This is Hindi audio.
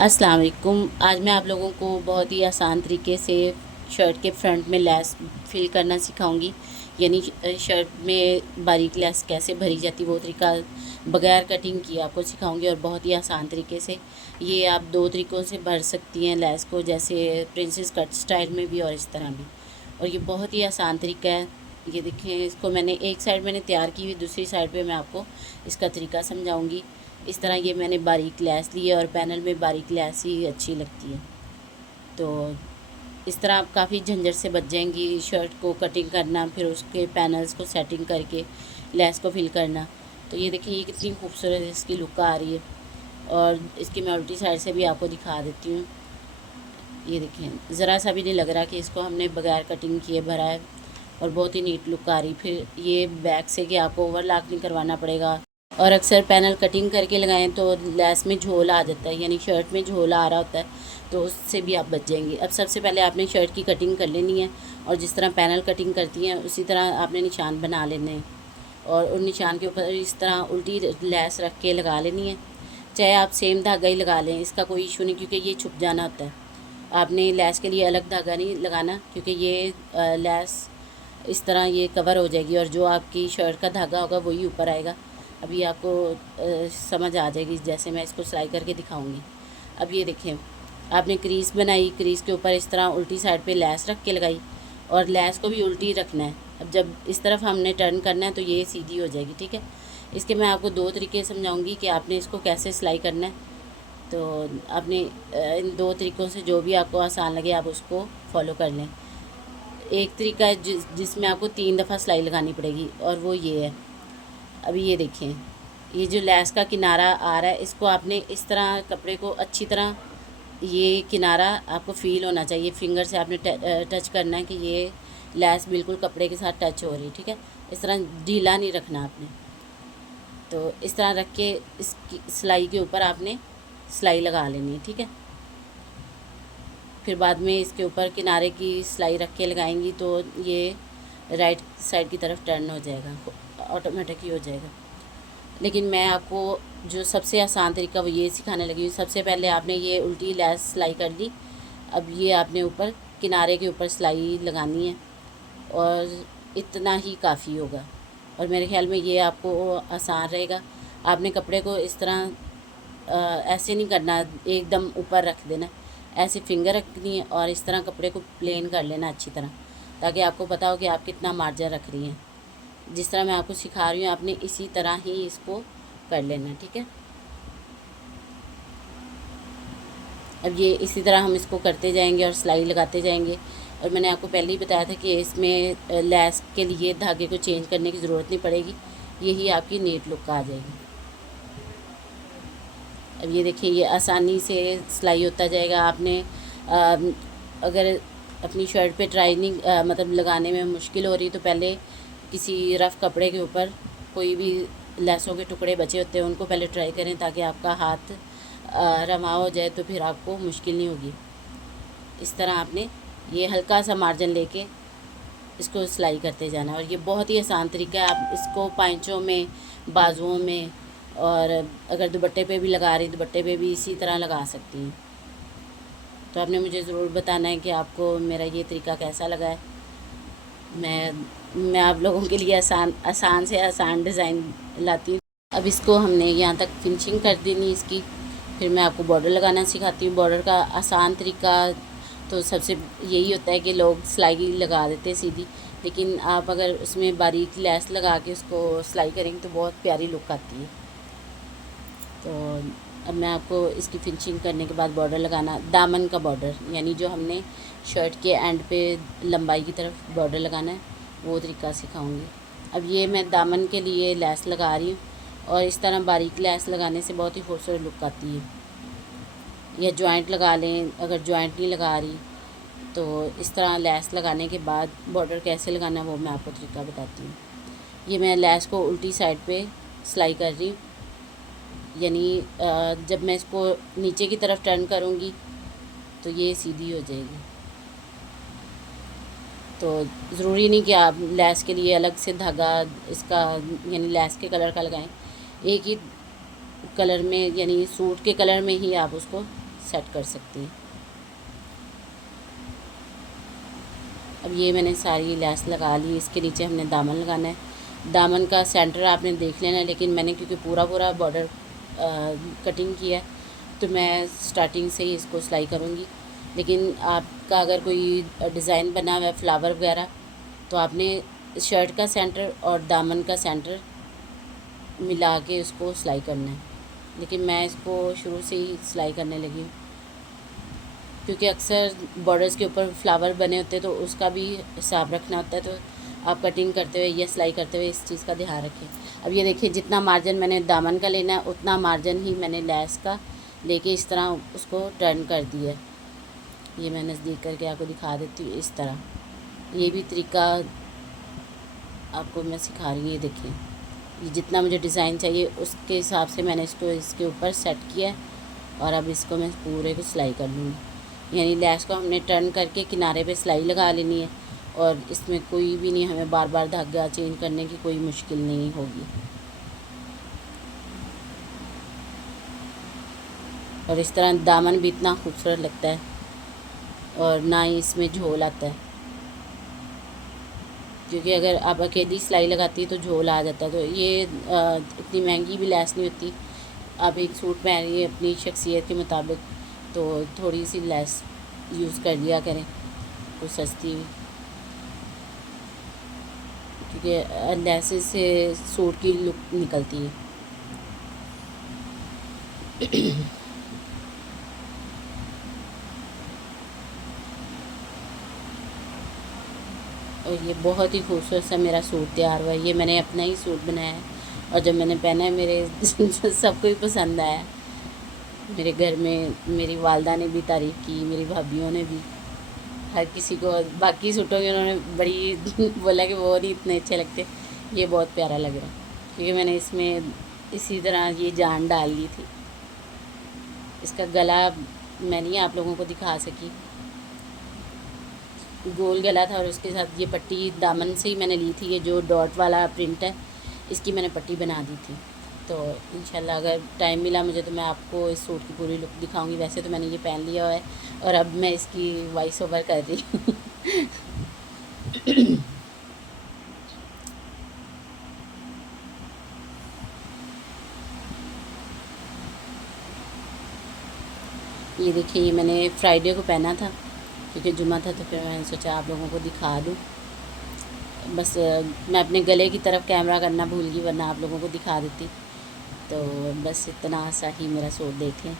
अस्सलाम वालेकुम। आज मैं आप लोगों को बहुत ही आसान तरीके से शर्ट के फ्रंट में लेस फिल करना सिखाऊंगी। यानी शर्ट में बारीक लेस कैसे भरी जाती वो तरीका बगैर कटिंग किए आपको सिखाऊंगी, और बहुत ही आसान तरीके से। ये आप दो तरीक़ों से भर सकती हैं लेस को, जैसे प्रिंसेस कट स्टाइल में भी और इस तरह भी। और ये बहुत ही आसान तरीका है। ये देखें, इसको मैंने एक साइड मैंने तैयार की हुई, दूसरी साइड पे मैं आपको इसका तरीका समझाऊंगी। इस तरह ये मैंने बारीक लेस ली है, और पैनल में बारीक लेस ही अच्छी लगती है। तो इस तरह आप काफ़ी झंझट से बच जाएंगी शर्ट को कटिंग करना, फिर उसके पैनल्स को सेटिंग करके लेस को फिल करना। तो ये देखिए, ये कितनी खूबसूरत इसकी लुक आ रही है। और इसकी मैं उल्टी साइड से भी आपको दिखा देती हूँ। ये देखें, ज़रा सा भी नहीं लग रहा कि इसको हमने बगैर कटिंग किए भरा है, और बहुत ही नीट लुक आ रही। फिर ये बैक से कि आपको ओवरलॉक नहीं करवाना पड़ेगा। और अक्सर पैनल कटिंग करके लगाएं तो लेस में झोल आ जाता है, यानी शर्ट में झोल आ रहा होता है, तो उससे भी आप बच जाएंगे। अब सबसे पहले आपने शर्ट की कटिंग कर लेनी है, और जिस तरह पैनल कटिंग करती हैं उसी तरह आपने निशान बना लेने हैं, और उन निशान के ऊपर इस तरह उल्टी लेस रख के लगा लेनी है। चाहे आप सेम धागा ही लगा लें, इसका कोई इशू नहीं, क्योंकि ये छुप जाना होता है। आपने लेस के लिए अलग धागा नहीं लगाना, क्योंकि ये लेस इस तरह ये कवर हो जाएगी, और जो आपकी शर्ट का धागा होगा वही ऊपर आएगा। अभी आपको समझ आ जाएगी जैसे मैं इसको सिलाई करके दिखाऊंगी। अब ये देखें, आपने क्रीज बनाई, क्रीज के ऊपर इस तरह उल्टी साइड पे लेस रख के लगाई, और लेस को भी उल्टी रखना है। अब जब इस तरफ हमने टर्न करना है तो ये सीधी हो जाएगी, ठीक है। इसके मैं आपको दो तरीके समझाऊंगी कि आपने इसको कैसे सिलाई करना है। तो आपने इन दो तरीक़ों से जो भी आपको आसान लगे आप उसको फॉलो कर लें। एक तरीका है जिसमें आपको 3 दफ़ा सिलाई लगानी पड़ेगी, और वो ये है। अभी ये देखें, ये जो लेस का किनारा आ रहा है, इसको आपने इस तरह कपड़े को अच्छी तरह, ये किनारा आपको फ़ील होना चाहिए, फिंगर से आपने टच करना है कि ये लेस बिल्कुल कपड़े के साथ टच हो रही, ठीक है। इस तरह ढीला नहीं रखना आपने। तो इस तरह रख के इसकी सिलाई के ऊपर आपने सिलाई लगा लेनी है, ठीक है। फिर बाद में इसके ऊपर किनारे की सिलाई रख के लगाएंगी तो ये राइट साइड की तरफ टर्न हो जाएगा, ऑटोमेटिक ही हो जाएगा। लेकिन मैं आपको जो सबसे आसान तरीका वो ये सिखाने लगी हूँ। सबसे पहले आपने ये उल्टी लेस सिलाई कर ली, अब ये आपने ऊपर किनारे के ऊपर सिलाई लगानी है, और इतना ही काफ़ी होगा। और मेरे ख्याल में ये आपको आसान रहेगा। आपने कपड़े को इस तरह ऐसे नहीं करना, एकदम ऊपर रख देना, ऐसे फिंगर रखनी है, और इस तरह कपड़े को प्लेन कर लेना अच्छी तरह, ताकि आपको पता हो कि आप कितना मार्जिन रख रही हैं। जिस तरह मैं आपको सिखा रही हूँ आपने इसी तरह ही इसको कर लेना, ठीक है। अब ये इसी तरह हम इसको करते जाएंगे और सिलाई लगाते जाएंगे। और मैंने आपको पहले ही बताया था कि इसमें लेस के लिए धागे को चेंज करने की ज़रूरत नहीं पड़ेगी, यही आपकी नीट लुक आ जाएगी। अब ये देखिए, ये आसानी से सिलाई होता जाएगा। आपने अगर अपनी शर्ट पे ट्राइनिंग मतलब लगाने में मुश्किल हो रही तो पहले किसी रफ़ कपड़े के ऊपर कोई भी लेसों के टुकड़े बचे होते हैं उनको पहले ट्राई करें, ताकि आपका हाथ रमा हो जाए, तो फिर आपको मुश्किल नहीं होगी। इस तरह आपने ये हल्का सा मार्जिन लेके इसको सिलाई करते जाना, और ये बहुत ही आसान तरीका है। आप इसको पाइंचों में, बाजुओं में, और अगर दुपट्टे पे भी लगा रही दुपट्टे पे भी इसी तरह लगा सकती हैं। तो आपने मुझे ज़रूर बताना है कि आपको मेरा ये तरीका कैसा लगा है। मैं आप लोगों के लिए आसान से आसान डिज़ाइन लाती हूँ। अब इसको हमने यहाँ तक फिनिशिंग कर देनी इसकी। फिर मैं आपको बॉर्डर लगाना सिखाती हूँ। बॉर्डर का आसान तरीका तो सबसे यही होता है कि लोग सिलाई लगा देते हैं सीधी, लेकिन आप अगर उसमें बारीक लेस लगा के उसको सिलाई करेंगे तो बहुत प्यारी लुक आती है। तो अब मैं आपको इसकी फिनिशिंग करने के बाद बॉर्डर लगाना, दामन का बॉर्डर, यानी जो हमने शर्ट के एंड पे लंबाई की तरफ बॉर्डर लगाना है, वो तरीका सिखाऊंगी। अब ये मैं दामन के लिए लेस लगा रही हूँ, और इस तरह बारीक लेस लगाने से बहुत ही खूबसूरत लुक आती है। या जॉइंट लगा लें, अगर जॉइंट नहीं लगा रही तो इस तरह लेस लगाने के बाद बॉर्डर कैसे लगाना है वो मैं आपको तरीका बताती हूँ। ये मैं लेस को उल्टी साइड पे सिलाई कर रही हूँ, यानी जब मैं इसको नीचे की तरफ टर्न करूँगी तो ये सीधी हो जाएगी। तो ज़रूरी नहीं कि आप लेस के लिए अलग से धागा इसका यानी लेस के कलर का लगाएं, एक ही कलर में यानी सूट के कलर में ही आप उसको सेट कर सकती हैं। अब ये मैंने सारी लैस लगा ली। इसके नीचे हमने दामन लगाना है। दामन का सेंटर आपने देख लेना है, लेकिन मैंने क्योंकि पूरा पूरा बॉर्डर कटिंग किया है तो मैं स्टार्टिंग से ही इसको सिलाई करूँगी। लेकिन आपका अगर कोई डिज़ाइन बना हुआ है फ्लावर वगैरह, तो आपने शर्ट का सेंटर और दामन का सेंटर मिला के उसको सिलाई करना है। लेकिन मैं इसको शुरू से ही सिलाई करने लगी हूँ, क्योंकि अक्सर बॉर्डर्स के ऊपर फ्लावर बने होते हैं तो उसका भी हिसाब रखना होता है। तो आप कटिंग करते हुए या सिलाई करते हुए इस चीज़ का ध्यान रखें। अब ये देखिए, जितना मार्जिन मैंने दामन का लेना है उतना मार्जिन ही मैंने लेस का लेके इस तरह उसको टर्न कर दिया। ये मैं नज़दीक करके आपको दिखा देती हूँ। इस तरह ये भी तरीका आपको मैं सिखा रही हूँ। ये देखिए, ये जितना मुझे डिज़ाइन चाहिए उसके हिसाब से मैंने इसको इसके ऊपर सेट किया है। और अब इसको मैं पूरे को सिलाई कर लूँगी। यानी लैस को हमने टर्न करके किनारे पे सिलाई लगा लेनी है, और इसमें कोई भी नहीं, हमें बार बार धागा चेंज करने की कोई मुश्किल नहीं होगी। और इस तरह दामन भी इतना खूबसूरत लगता है, और ना ही इसमें झोल आता है। क्योंकि अगर आप अकेली सिलाई लगाती है तो झोल आ जाता है। तो ये इतनी महंगी भी लैस नहीं होती। आप एक सूट पहन रही है अपनी शख्सियत के मुताबिक, तो थोड़ी सी लैस यूज़ कर लिया करें, कुछ सस्ती हुई। क्योंकि लैसेस से सूट की लुक निकलती है। और ये बहुत ही खूबसूरत सा मेरा सूट तैयार हुआ है। ये मैंने अपना ही सूट बनाया है, और जब मैंने पहना है मेरे सबको ही पसंद आया। मेरे घर में मेरी वालदा ने भी तारीफ़ की, मेरी भाभीयों ने भी, हर किसी को। बाकी सूटों के उन्होंने बड़ी बोला कि वो नहीं इतने अच्छे लगते, ये बहुत प्यारा लग रहा है। क्योंकि मैंने इसमें इसी तरह ये जान डाल ली थी। इसका गला मैं नहीं आप लोगों को दिखा सकी, गोल गला था, और उसके साथ ये पट्टी दामन से ही मैंने ली थी। ये जो डॉट वाला प्रिंट है इसकी मैंने पट्टी बना दी थी। तो इंशाल्लाह अगर टाइम मिला मुझे तो मैं आपको इस सूट की पूरी लुक दिखाऊंगी। वैसे तो मैंने ये पहन लिया हुआ है, और अब मैं इसकी वॉइस ओवर कर रही हूँ। ये देखिए, ये मैंने फ्राइडे को पहना था क्योंकि जुमा था, तो फिर मैंने सोचा आप लोगों को दिखा दूँ। बस मैं अपने गले की तरफ कैमरा करना भूल गई, वरना आप लोगों को दिखा देती। तो बस इतना सा ही मेरा सूट देखें।